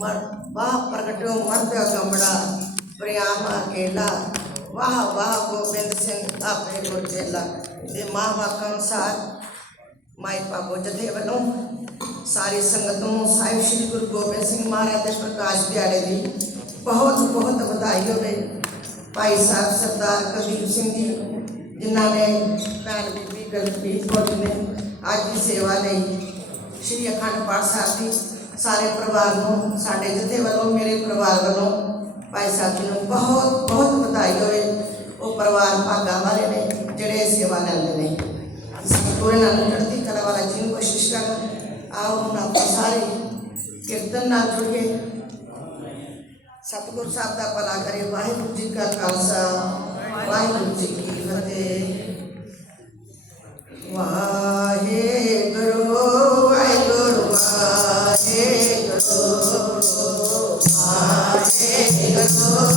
ਵਾਹ ਪ੍ਰਗਟਿਓ ਮਰਦ ਕਮੜਾ ਪ੍ਰਿਆਮ ਅਕੇਲਾ। ਵਾਹ ਵਾਹ ਗੋਬਿੰਦ ਸਿੰਘ ਆਪਣੇ ਗੁਰ ਚੇਲਾ ਤੇ ਮਾਂ ਵਾਕਾਂ ਅਨੁਸਾਰ ਮਾਈ ਪਾਪੋ ਜਥੇ ਵੱਲੋਂ ਸਾਰੀ ਸੰਗਤ ਨੂੰ ਸਾਹਿਬ ਸ੍ਰੀ ਗੁਰੂ ਗੋਬਿੰਦ ਸਿੰਘ ਮਹਾਰਾਜ ਦੇ ਪ੍ਰਕਾਸ਼ ਦਿਹਾੜੇ ਦੀ ਬਹੁਤ ਬਹੁਤ ਵਧਾਈ ਹੋਵੇ। ਭਾਈ ਸਾਹਿਬ ਸਰਦਾਰ ਕੁਲਦੀਪ ਸਿੰਘ ਜੀ, ਜਿਨ੍ਹਾਂ ਨੇ ਭੈਣ ਬੀਬੀ ਗਲਪੀਤ ਕੌਰ ਨੇ ਅੱਜ ਦੀ ਸੇਵਾ ਲਈ ਸ਼੍ਰੀ ਅਖੰਡ ਪਾਠ ਸਾਹਿਬ ਦੀ ਸਾਰੇ ਪਰਿਵਾਰ ਨੂੰ ਸਾਡੇ ਜਥੇ ਵੱਲੋਂ ਮੇਰੇ ਪਰਿਵਾਰ ਵੱਲੋਂ ਭਾਈ ਸਾਹਿਬ ਜੀ ਨੂੰ ਬਹੁਤ ਬਹੁਤ ਵਧਾਈ ਹੋਵੇ ਉਹ ਪਰਿਵਾਰ ਭਾਗਾ ਵਾਲੇ ਨੇ ਜਿਹੜੇ ਇਹ ਸੇਵਾ ਲੈਂਦੇ ਨੇ ਪੂਰੇ ਨਾਲ ਚੜ੍ਹਦੀ ਕਲਾ ਵਾਲਾ ਜੀ ਨੂੰ ਕੋਸ਼ਿਸ਼ ਕਰਨ ਆਓ ਹੁਣ ਆਪਾਂ ਸਾਰੇ ਕੀਰਤਨ ਨਾਲ ਜੁੜੀਏ ਸਤਿਗੁਰ ਸਾਹਿਬ ਦਾ ਭਲਾ ਕਰੇ ਵਾਹਿਗੁਰੂ ਜੀ ਕਾ ਖਾਲਸਾ ਵਾਹਿਗੁਰੂ ਜੀ ਕੀ ਫਤਿਹ Waheguru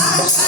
I'm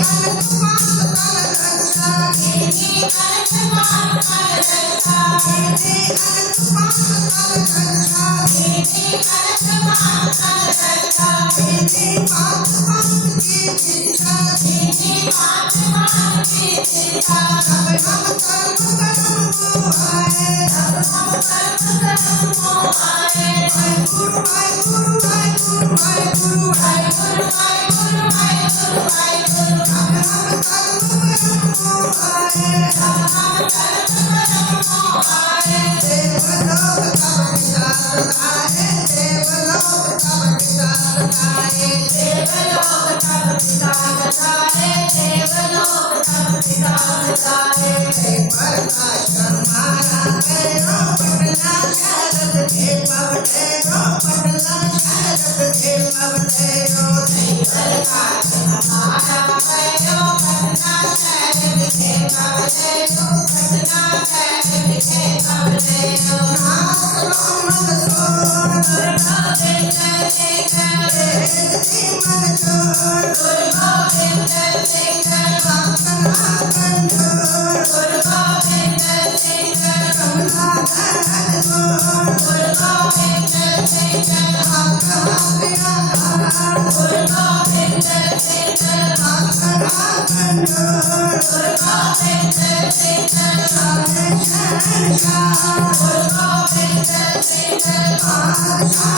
I'm I'm i'm Thank you. Ah,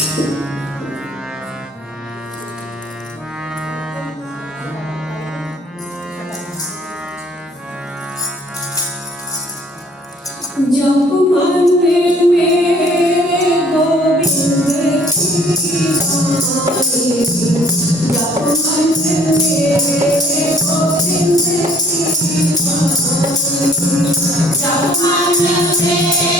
जप मन मेरे गोविंद की सारी जप मन मेरे गोविंद की सारी जप मन मेरे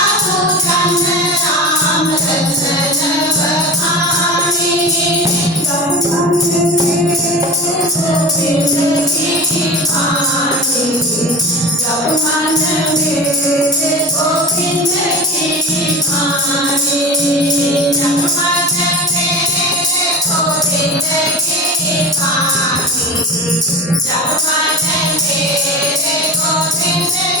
Jump on and go,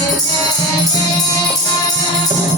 Thank you.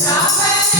Stop it!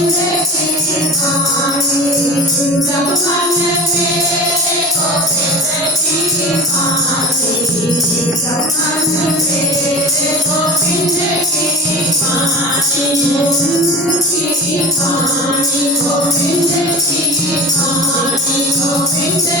Govinda Govinda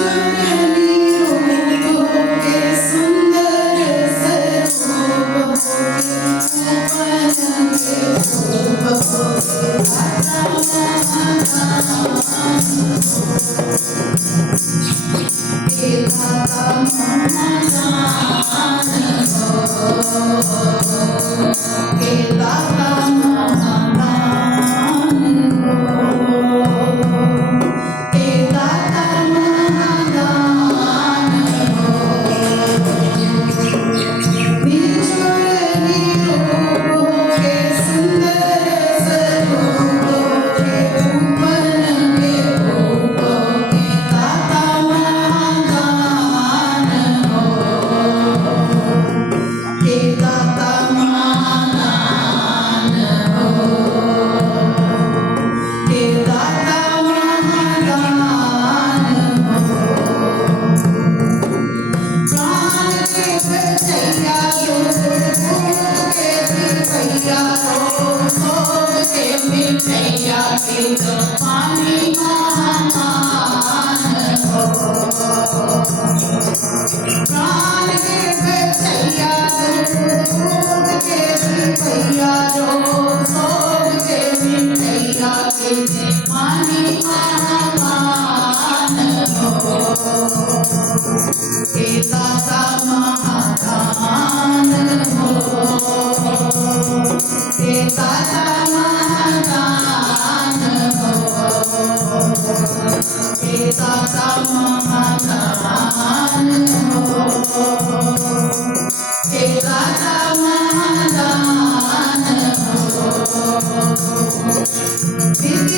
Hallelujah.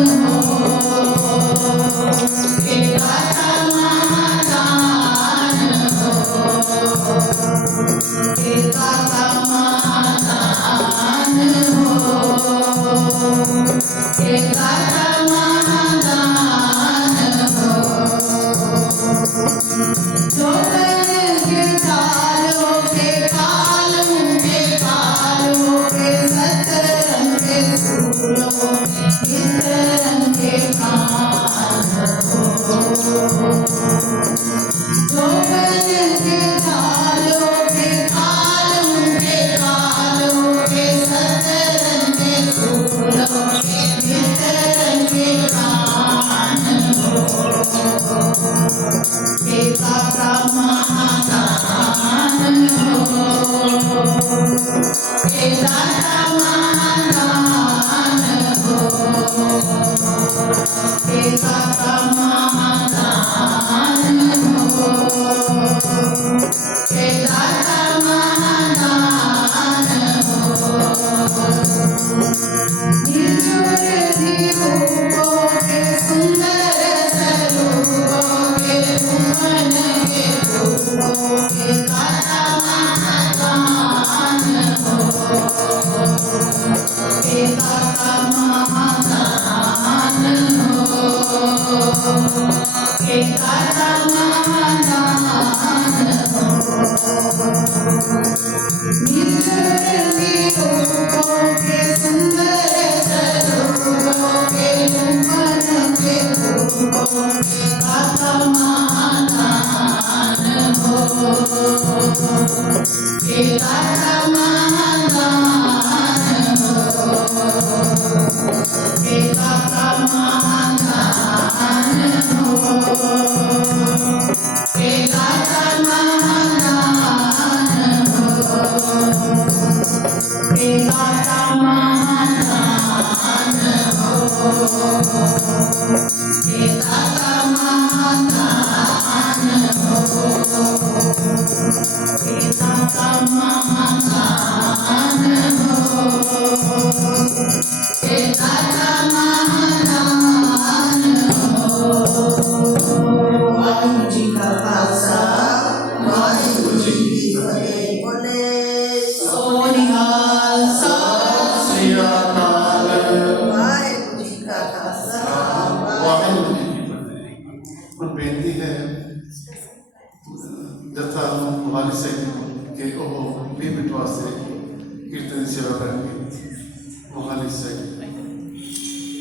के